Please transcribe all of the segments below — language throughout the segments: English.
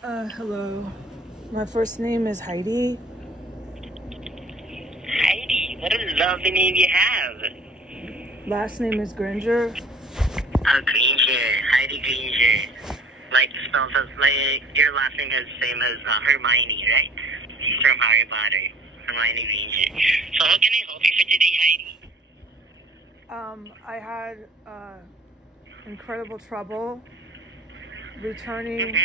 Hello. My first name is Heidi. Heidi, what a lovely name you have. Last name is Granger. Oh, Granger. Heidi Granger. Like spells as like your last name is the same as Hermione, right? She's from Harry Potter. Hermione Granger. So how can I help you for today, Heidi? I had incredible trouble returning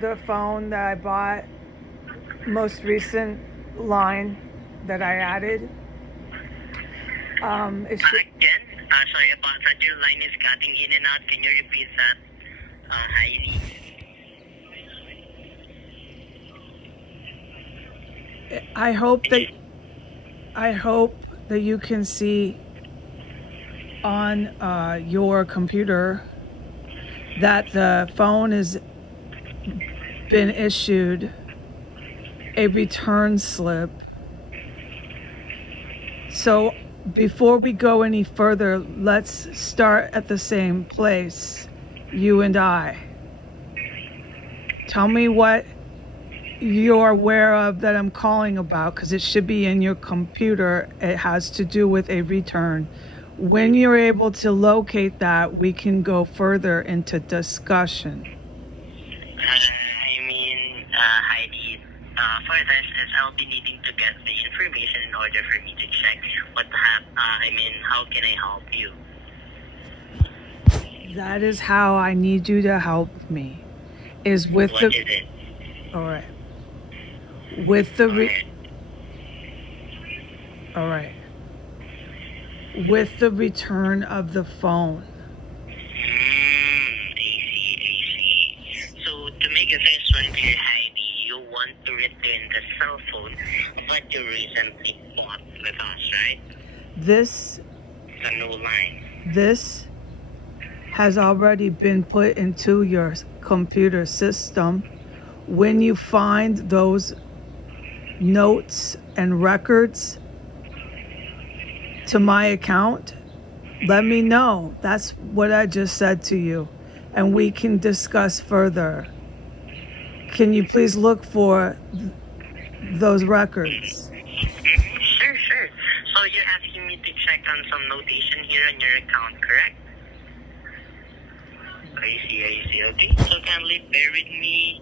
the phone that I bought, most recent line that I added. Again? Sorry about that. Your line is cutting in and out. Can you repeat that, Heidi? I hope that you can see on your computer that the phone has been issued a return slip. So before we go any further, let's start at the same place, you and I. Tell me what you're aware of that I'm calling about, because it should be in your computer. It has to do with a return. When you're able to locate that, we can go further into discussion. Heidi, for this is I'll be needing to get the information in order for me to check how can I help you? That is how I need you to help me. Is with What the. is it? All right. With the. All right. With the return of the phone. I see. So to make the first one clear, Heidi, you want to return the cell phone that you recently bought with us, right? This. The new line. This has already been put into your computer system. When you find those notes and records to my account, let me know. That's what I just said to you, and we can discuss further. Can you please look for those records? Sure. So you're asking me to check on some notation here on your account, correct? I see. Okay, so kindly bear with me.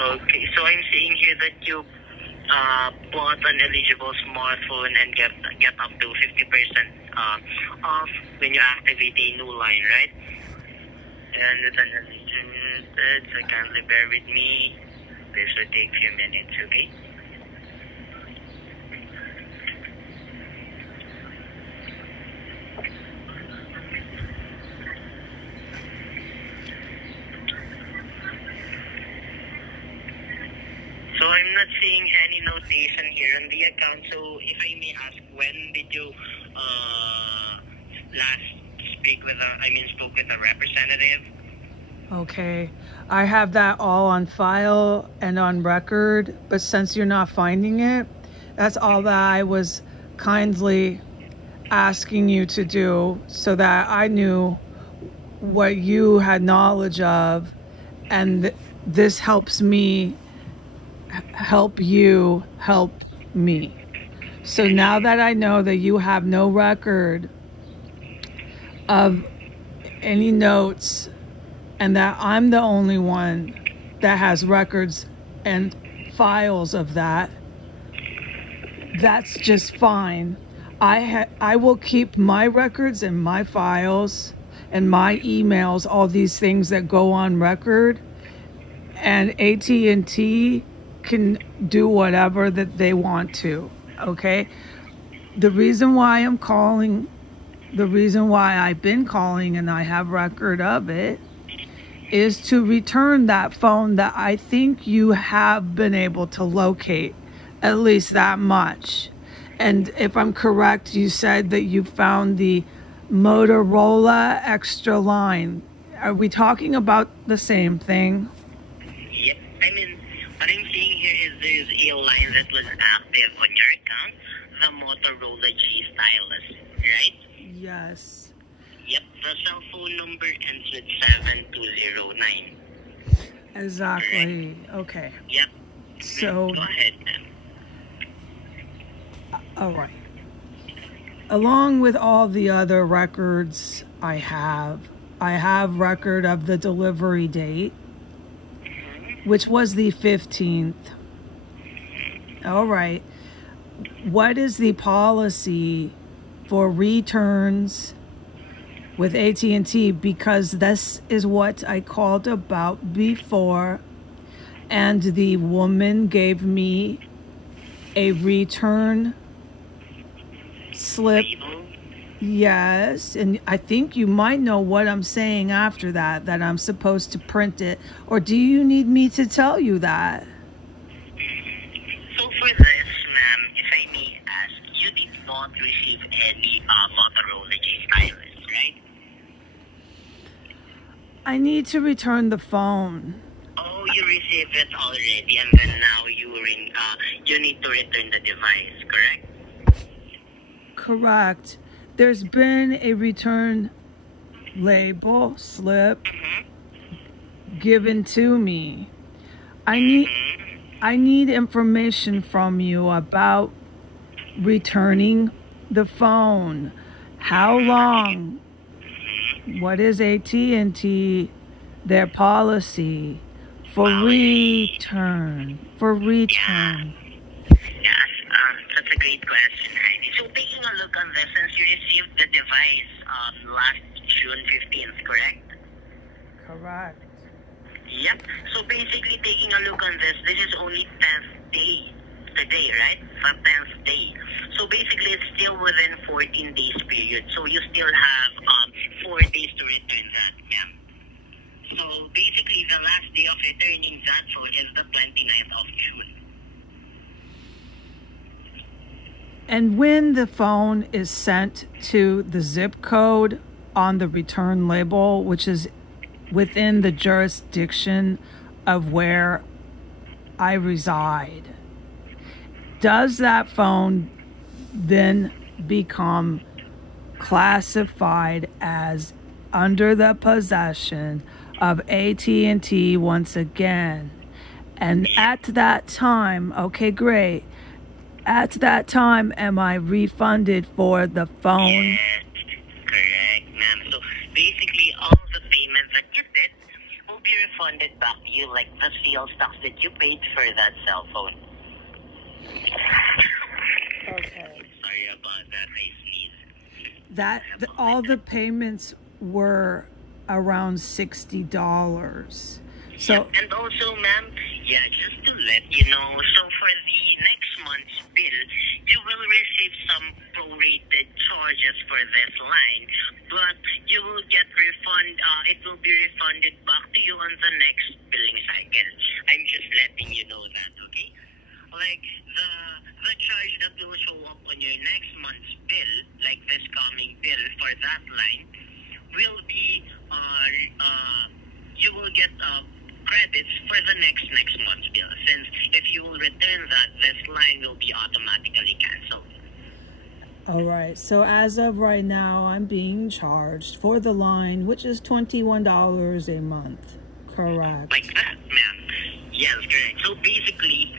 Okay, so I'm seeing here that you bought an eligible smartphone and get up to 50% off when you activate a new line, right? And it's an unlimited, so kindly bear with me. This will take a few minutes, okay? So I'm not seeing any notation here on the account. So if I may ask, when did you last spoke with a representative? Okay, I have that all on file and on record, but since you're not finding it, that's all that I was kindly asking you to do, so that I knew what you had knowledge of, and this helps me help you help me. So now that I know that you have no record of any notes, and that I'm the only one that has records and files of that, that's just fine. I will keep my records and my files and my emails, all these things that go on record, and AT&T can do whatever that they want to, okay? The reason why I've been calling and I have record of it is to return that phone that I think you have been able to locate, at least that much. And if I'm correct, you said that you found the Motorola extra line. Are we talking about the same thing? Yep. What I'm seeing here is there's a line that was active on your account, the Motorola G Stylus. Yes. Yep, the cell phone number ends with 7209. Exactly. Okay. Yep. So, Go ahead, ma'am. all right. Along with all the other records I have record of the delivery date, which was the 15th. All right. What is the policy for returns with AT&T? Because this is what I called about before, and the woman gave me a return slip. Yes, and I think you might know what I'm saying after that I'm supposed to print it. Or do you need me to tell you that? So for this, ma'am, if I may ask, you did not receive any Motorola G stylus, right? I need to return the phone. Oh, you received it already, and then now you need to return the device, correct? Correct. There's been a return label slip given to me. I need information from you about returning the phone. How long? What is AT&T, their policy for return? Yes, that's a great question, Heidi. So taking a look on this, since you received the device last June 15th, correct? Correct. Yep. So basically taking a look on this is only 10th day today, right? The 10th day. So basically it's still within 14 days period. So you still have 4 days to return that, ma'am. So basically the last day of returning that phone is the 29th of June. And when the phone is sent to the zip code on the return label, which is within the jurisdiction of where I reside, does that phone then become classified as under the possession of AT&T once again? And at that time, okay, great. At that time, am I refunded for the phone? Yes, correct, ma'am. So basically all the payments that you did will be refunded back to you, like the sales tax that you paid for that cell phone. Okay. Sorry about that, I sneezed. All the payments were around $60. So, yeah, and also, ma'am, just to let you know, so for the next month's bill, you will receive some prorated charges for this line, but you will get it will be refunded back to you on the next billing cycle. I'm just letting you know that, okay? Like, the charge that will show up on your next month's bill, like this coming bill for that line, will be, you will get credits for the next month's bill, since if you will return that, this line will be automatically canceled. all right. So as of right now, I'm being charged for the line, which is $21 a month. Correct. Like that, ma'am. Yes, correct. So basically,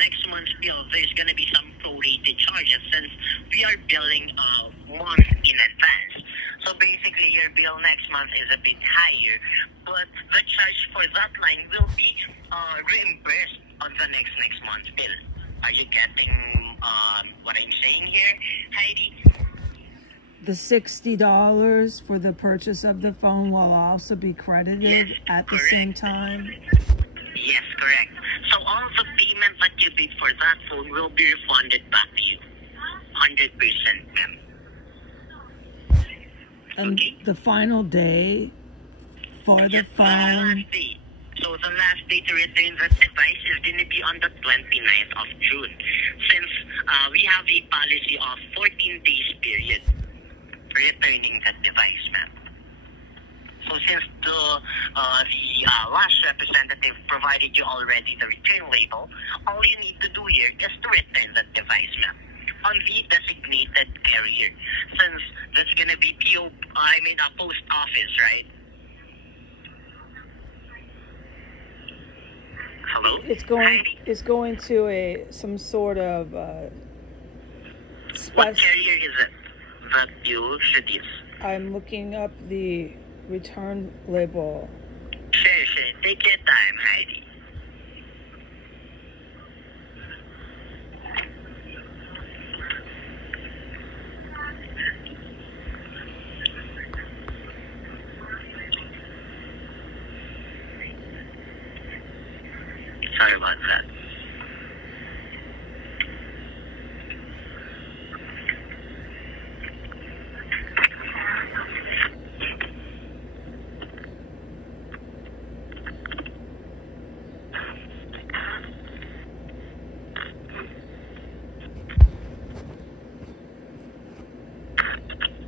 next month's bill, there's gonna be some prorated charges since we are billing a month in advance. So basically, your bill next month is a bit higher, but the charge for that line will be reimbursed on the next month's bill. Are you getting what I'm saying here, Heidi? The $60 for the purchase of the phone will also be credited at the same time? Yes, correct. So all the payment that you paid for that phone will be refunded back to you. 100%, ma'am. And the final day for the phone? The last day. So the last day to return the device is going to be on the 29th of June. Since we have a policy of 14 days period for returning that device, ma'am. So since the last representative provided you already the return label, all you need to do here is to return that device, ma'am. on the designated carrier, since that's gonna be post office, right? Hello? It's going to some sort of What carrier is it that you should use? I'm looking up the return label. Sure. Take your time, Heidi. Sorry about that.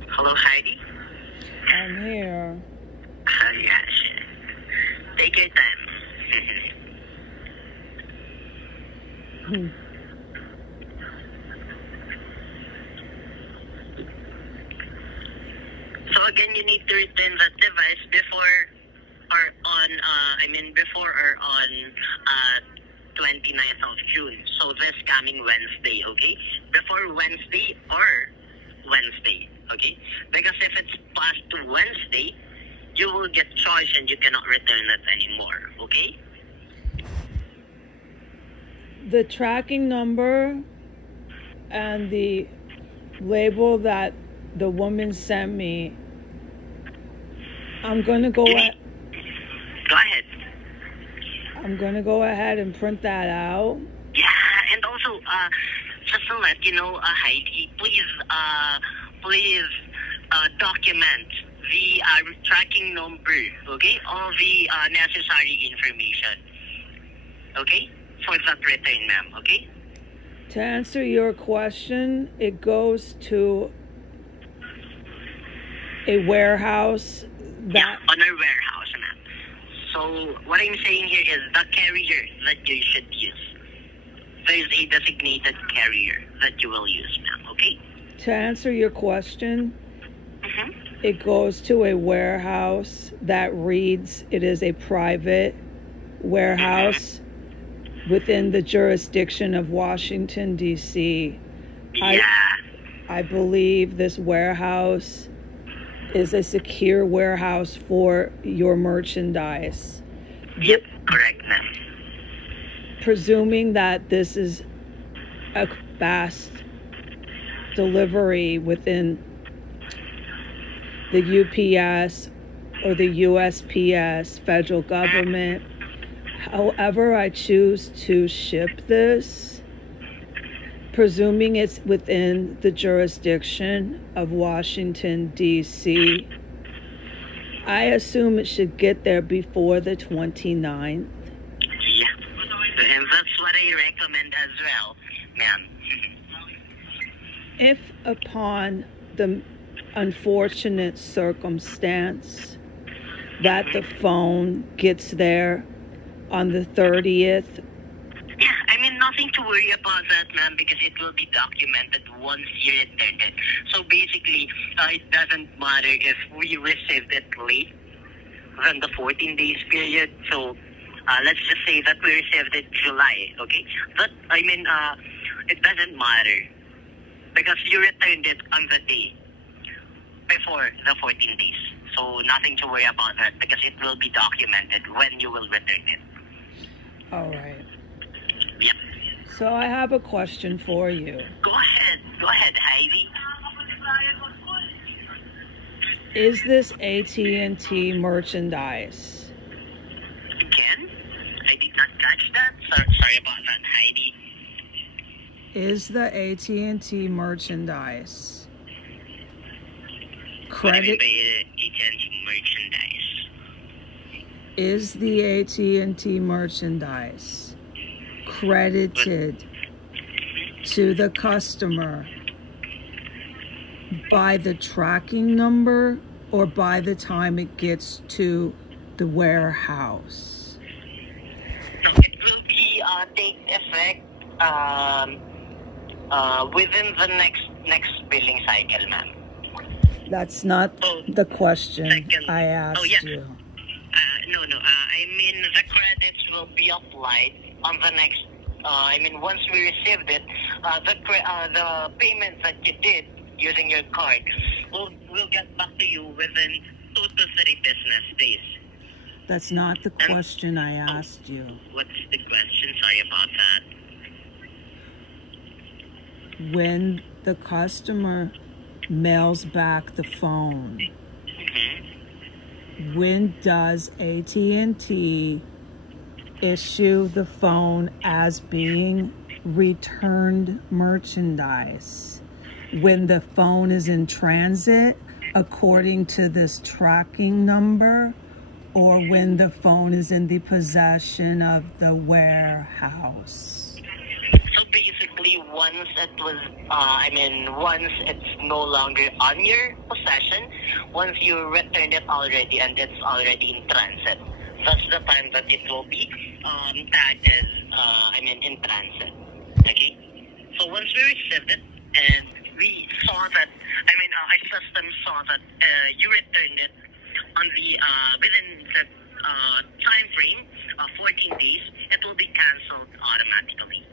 Hello, Heidi? I'm here. Yeah, sure. Take your time. So again, you need to return that device before or on 29th of June. So this coming Wednesday, okay? Before Wednesday or Wednesday, okay? Because if it's past to Wednesday, you will get charged and you cannot return it anymore, okay? The tracking number and the label that the woman sent me, I'm going to go Go ahead. I'm going to go ahead and print that out. Yeah, and also, just to let you know, Heidi, please document the tracking number, okay? All the necessary information, okay? For that return, ma'am, okay? To answer your question, it goes to a warehouse that... on our warehouse, ma'am. So what I'm saying here is the carrier that you should use. There is a designated carrier that you will use, ma'am, okay? To answer your question, Mm-hmm. it goes to a warehouse that reads it is a private warehouse within the jurisdiction of Washington, D.C. Yeah. I believe this warehouse is a secure warehouse for your merchandise. Yep, correct, ma'am. Presuming that this is a fast delivery within the UPS or the USPS, federal government. However I choose to ship this, presuming it's within the jurisdiction of Washington, D.C., I assume it should get there before the 29th. Yeah, and that's what I recommend as well, ma'am. If upon the unfortunate circumstance that the phone gets there on the 30th, Yeah, I mean, nothing to worry about that, ma'am, because it will be documented once you return it. So basically, it doesn't matter if we received it late than the 14 days period. So let's just say that we received it July, okay? It doesn't matter because you returned it on the day before the 14 days. So nothing to worry about that because it will be documented when you will return it. all right. Yep. So I have a question for you. Go ahead, Heidi. Is this AT&T merchandise? Again? I did not catch that. Sorry about that, Heidi. Is the AT&T merchandise What do you credit? mean by AT&T merchandise? Is the AT&T merchandise credited to the customer by the tracking number or by the time it gets to the No, it will be take effect within the next billing cycle, ma'am. That's not the question I asked you. No. I mean, the credits will be applied on the next. Once we received it, the payment that you did using your card will get back to you within 2 to 3 business days. That's not the question I asked you. What's the question? Sorry about that. When the customer mails back the phone, when does AT&T issue the phone as being returned merchandise? When the phone is in transit according to this tracking number, or when the phone is in the possession of the warehouse? So basically, once it's no longer on your possession, once you returned it already and it's already in transit, that's the time that it will be tagged as, in transit. Okay? So once we received it and we saw that, our system saw that you returned it on the within the time frame of 14 days, it will be cancelled automatically.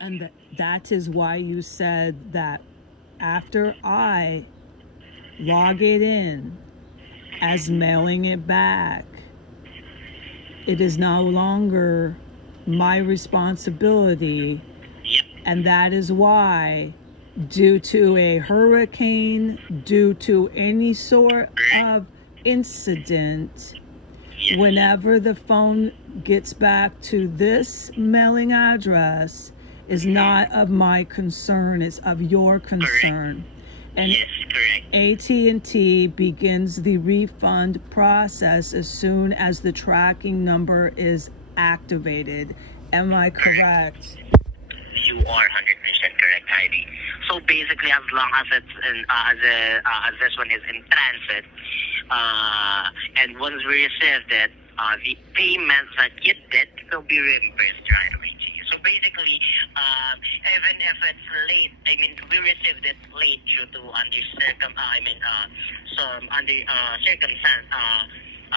And that is why you said that after I log it in as mailing it back, it is no longer my responsibility. Yep. And that is why, due to a hurricane, due to any sort of incident, Yes. whenever the phone gets back to this mailing address, is not of my concern, it's of your concern. And yes, correct. AT&T begins the refund process as soon as the tracking number is activated. Am I correct? You are 100% correct, Heidi. So basically, as long as it's as this one is in transit, and once we received it, the payment that you did will be reimbursed right away to you. So basically, even if it's late, we received it late due to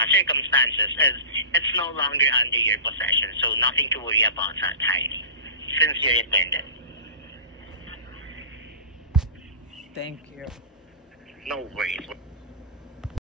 circumstances, as it's no longer under your possession. So nothing to worry about that, Heidi, since you returned it. Thank you. No worries.